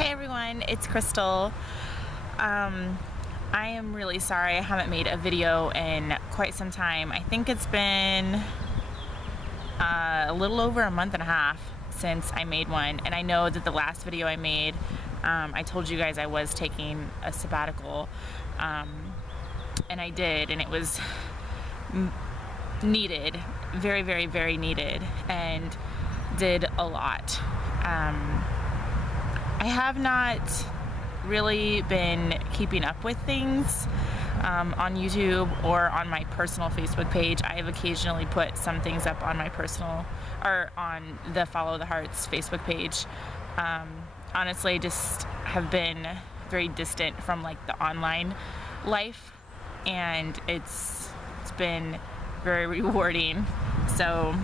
Hey everyone, it's Crystal. I am really sorry I haven't made a video in quite some time. I think it's been a little over a month and a half since I made one, and I know that the last video I made, I told you guys I was taking a sabbatical, and I did, and it was needed, very, very, very needed, and did a lot. I have not really been keeping up with things on YouTube or on my personal Facebook page. I have occasionally put some things up on my personal, or on the Follow the Hearts Facebook page. Honestly, just have been very distant from like the online life, and it's been very rewarding. So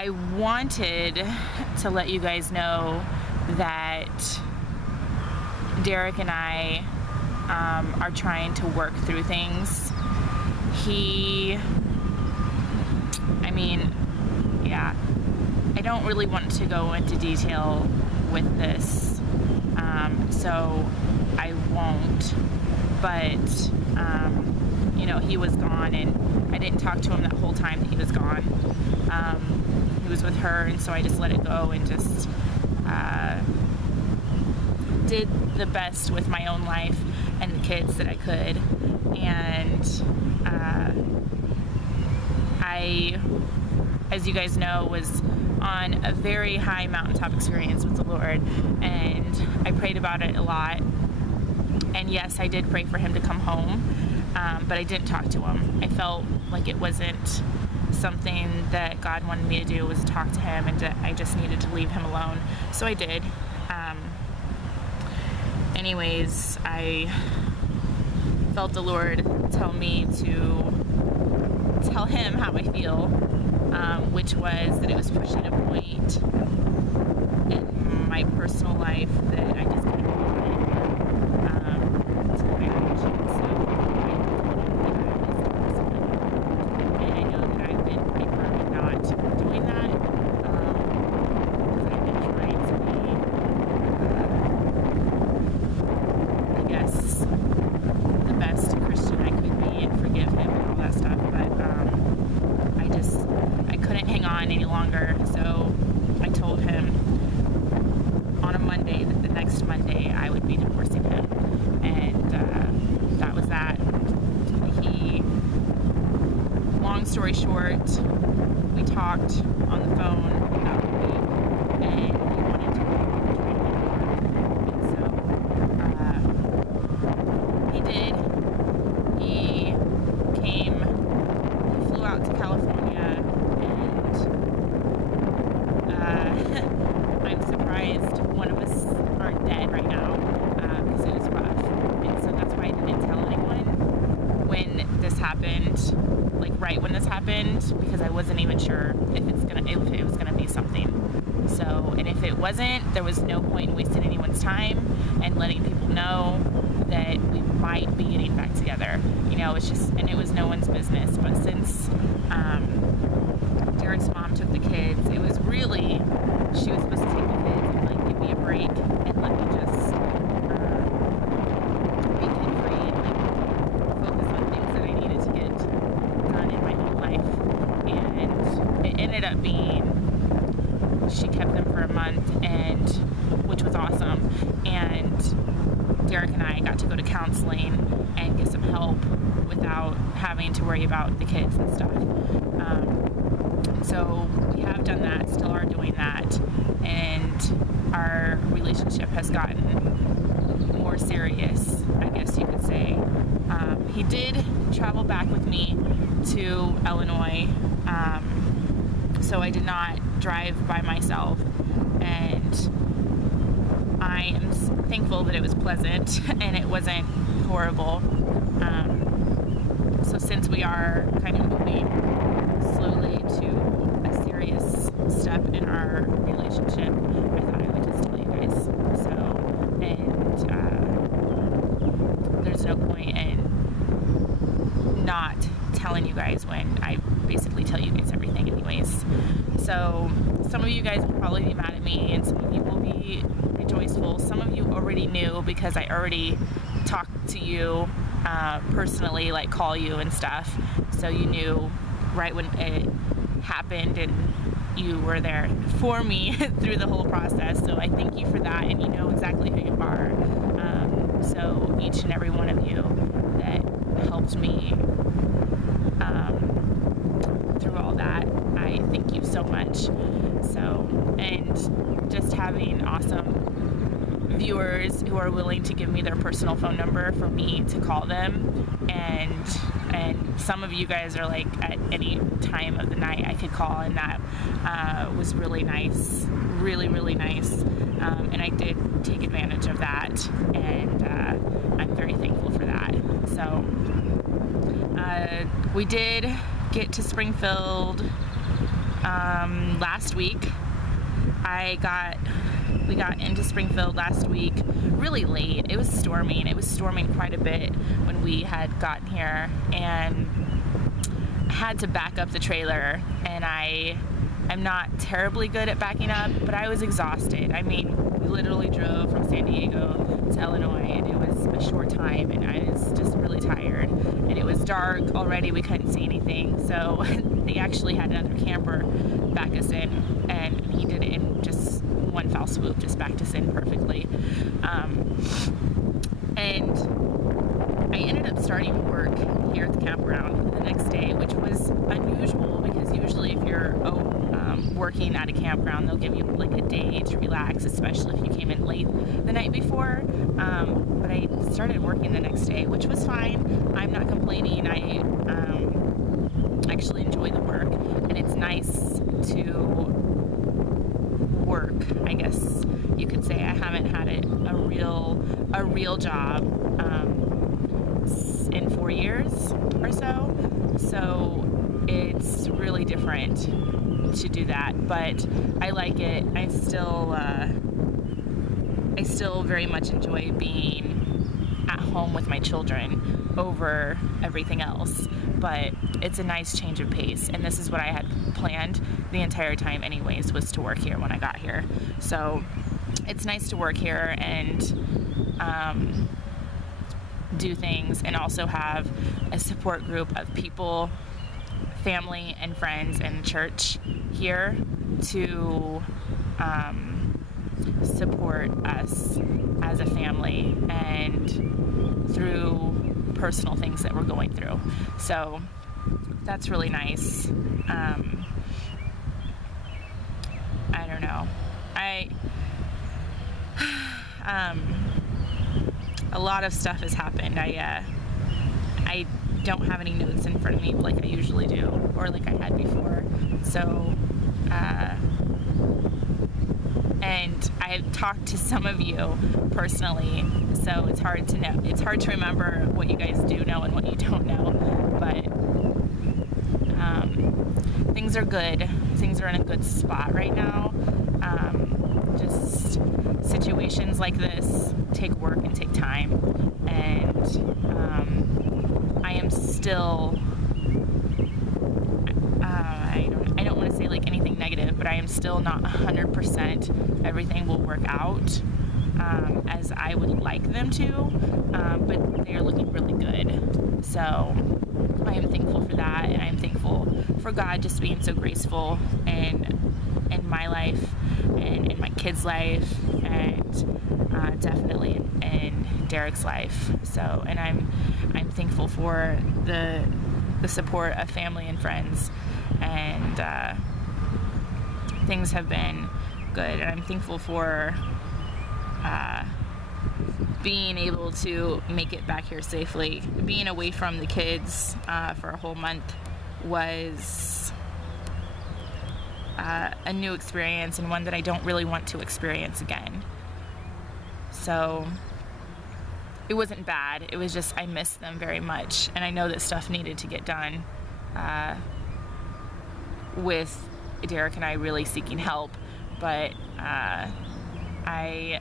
I wanted to let you guys know that Derek and I are trying to work through things. I don't really want to go into detail with this, so I won't, but you know, he was gone, and I didn't talk to him that whole time that he was gone. He was with her, and so I just let it go and just did the best with my own life and the kids that I could. And I, as you guys know, was on a very high mountaintop experience with the Lord, and I prayed about it a lot. And yes, I did pray for him to come home, but I didn't talk to him. I felt like it wasn't something that God wanted me to do, was talk to him, and I just needed to leave him alone. So I did. Anyways, I felt the Lord tell me to tell him how I feel, which was that it was pushing a point in my personal life that I just kind of wanted to marriage. So and I know that I've been pretty firm in not doing that, because I've been trying to be, I guess, the best Christian I could be and forgive him and all that stuff, but I couldn't hang on any longer, so I told him on a Monday that the next Monday I would be divorcing him, and that was that. Long story short, we talked on the phone about a week, and he wanted to leave, and so he did. He came, he flew out to California, and I'm surprised one of us aren't dead right now, because it was rough, and so that's why I didn't tell anyone when this happened, like right when this happened, because I wasn't even sure if it was gonna be something. So, and if it wasn't, there was no point in wasting anyone's time and letting people know that we might be getting back together. You know, it's just, and it was no one's business. But since Derek's mom took the kids, it was really, she was supposed to take the kids and like give me a break and let me just be kid free and like focus on things that I needed to get done in my own life. And it ended up being, she kept them for a month, and which was awesome. And Derek and I got to go to counseling and get some help without having to worry about the kids and stuff. So we have done that, still are doing that, and our relationship has gotten more serious, I guess you could say. He did travel back with me to Illinois, so I did not drive by myself, and I am thankful that it was pleasant and it wasn't horrible. So since we are kind of moving slowly to a serious step in our relationship, I thought I would just tell you guys. So, and there's no point in not telling you guys when I basically tell you guys everything anyways. So some of you guys will probably be mad at me, and some of you will be rejoiceful. Some of you already knew because I already talked to you personally, like call you and stuff. So you knew right when it happened, and you were there for me through the whole process. So I thank you for that, and you know exactly who you are. So each and every one of you that helped me through all that, I thank you so much. So, and just having awesome viewers who are willing to give me their personal phone number for me to call them, and some of you guys are like at any time of the night I could call, and that was really nice, really nice, and I did take advantage of that, and I'm very thankful for that. So we did get to Springfield last week. We got into Springfield last week really late. It was storming. It was storming quite a bit when we had gotten here, and I had to back up the trailer, and I'm not terribly good at backing up, but I was exhausted. I mean, we literally drove from San Diego to Illinois, and it was a short time, and I was just really tired, and it was dark already. We couldn't see anything, so they actually had another camper back us in, and he did it in just one foul swoop, just backed us in perfectly. And I ended up starting work here at the campground the next day, which was unusual because usually if you're working at a campground, they'll give you like a day to relax, especially if you came in late the night before. But I started working the next day, which was fine. I'm not complaining. I actually enjoy the work, and it's nice to work, I guess you could say. I haven't had a real job in 4 years or so it's really different to do that, but I like it. I still very much enjoy being at home with my children over everything else, but it's a nice change of pace, and this is what I had planned the entire time anyways, was to work here when I got here. So it's nice to work here and do things, and also have a support group of people, family and friends and church here to support us as a family and through personal things that we're going through. So that's really nice. I don't know. A lot of stuff has happened. I don't have any notes in front of me like I usually do, or like I had before. So, and I've talked to some of you personally, so it's hard to know. It's hard to remember what you guys do know and what you don't know, but things are good. Things are in a good spot right now. Just situations like this take work and take time, and I am still, I don't want to say like anything negative, but I am still not 100% everything will work out as I would like them to, but they are looking really good. So I am thankful for that, and I am thankful for God just being so graceful in my life and in my kids' life, and definitely in Derek's life. So, and I'm thankful for the support of family and friends, and things have been good, and I'm thankful for being able to make it back here safely. Being away from the kids for a whole month was a new experience, and one that I don't really want to experience again. So it wasn't bad. It was just I missed them very much, and I know that stuff needed to get done with Derek and I really seeking help, but I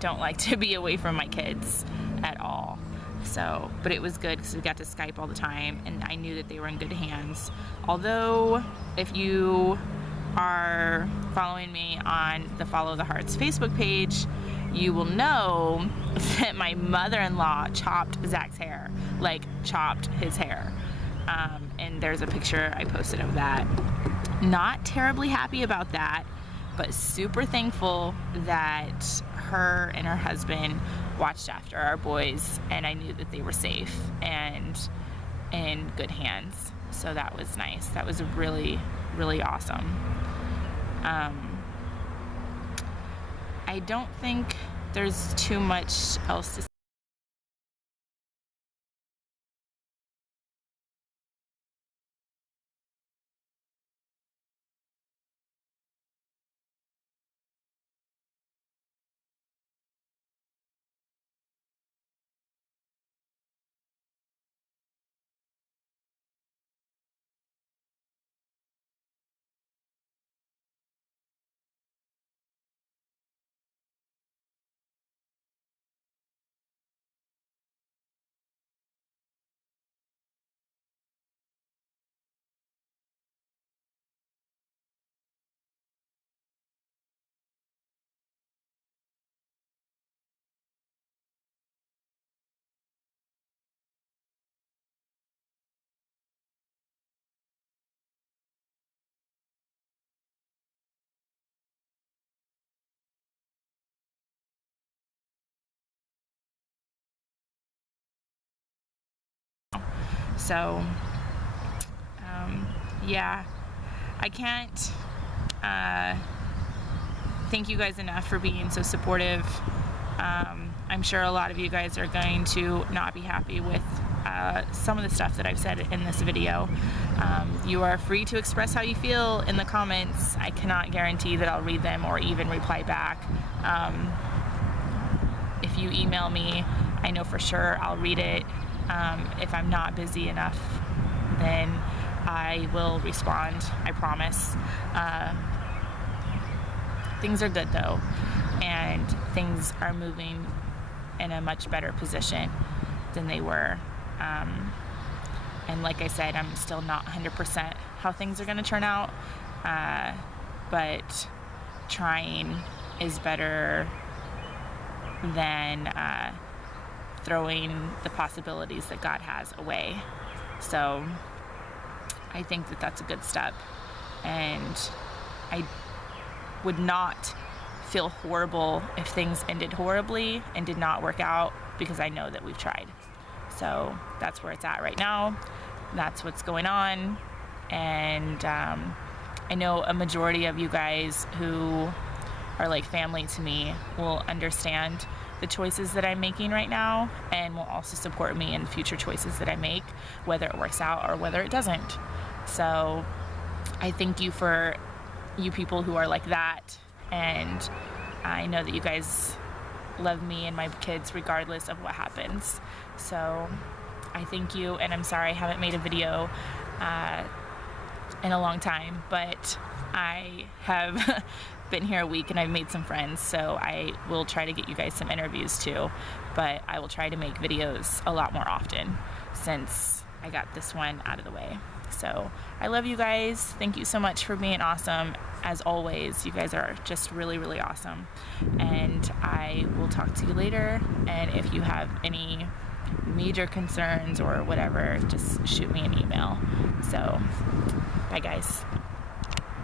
don't like to be away from my kids at all. So, but it was good because we got to Skype all the time, and I knew that they were in good hands. Although, if you are following me on the Follow the Hearts Facebook page, you will know that my mother-in-law chopped Zach's hair, like chopped his hair. And there's a picture I posted of that. Not terribly happy about that, but super thankful that her and her husband watched after our boys, and I knew that they were safe and in good hands. So that was nice. That was really, really awesome. I don't think there's too much else to say. So, yeah, I can't thank you guys enough for being so supportive. I'm sure a lot of you guys are going to not be happy with some of the stuff that I've said in this video. You are free to express how you feel in the comments. I cannot guarantee that I'll read them or even reply back. If you email me, I know for sure I'll read it. If I'm not busy enough, then I will respond, I promise. Things are good though, and things are moving in a much better position than they were. And like I said, I'm still not 100% how things are going to turn out, but trying is better than throwing the possibilities that God has away. So I think that that's a good step, and I would not feel horrible if things ended horribly and did not work out, because I know that we've tried. So that's where it's at right now. That's what's going on. And I know a majority of you guys who are like family to me will understand the choices that I'm making right now, and will also support me in future choices that I make, whether it works out or whether it doesn't. So I thank you for you people who are like that, and I know that you guys love me and my kids regardless of what happens. So I thank you, and I'm sorry I haven't made a video in a long time, but I have been here a week and I've made some friends, so I will try to get you guys some interviews too, but I will try to make videos a lot more often since I got this one out of the way. So I love you guys. Thank you so much for being awesome. As always, you guys are just really, really awesome. And I will talk to you later. And if you have any major concerns or whatever, just shoot me an email. So, bye guys.